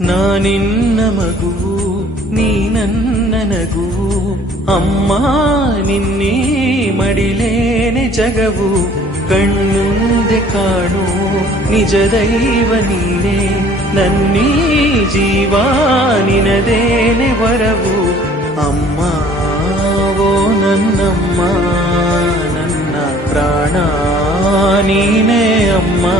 ನಾನಿನ್ನ ಮಗುವು ನೀ ನನ್ನ ನಗುವು ಅಮ್ಮ ನಿನ್ನೀ ಮಡಿಲೇನೆ ಜಗವು ಕಣ್ಣುಂದೆ ಕಾಣು ನಿಜ ದೈವ ನೀನೇ ನನ್ನೀ ಜೀವ ನಿನದೇನೆ ವರವು ಅಮ್ಮ ಓ ನನ್ನಮ್ಮ ನನ್ನ ಪ್ರಾಣ ನೀನೇ ಅಮ್ಮ.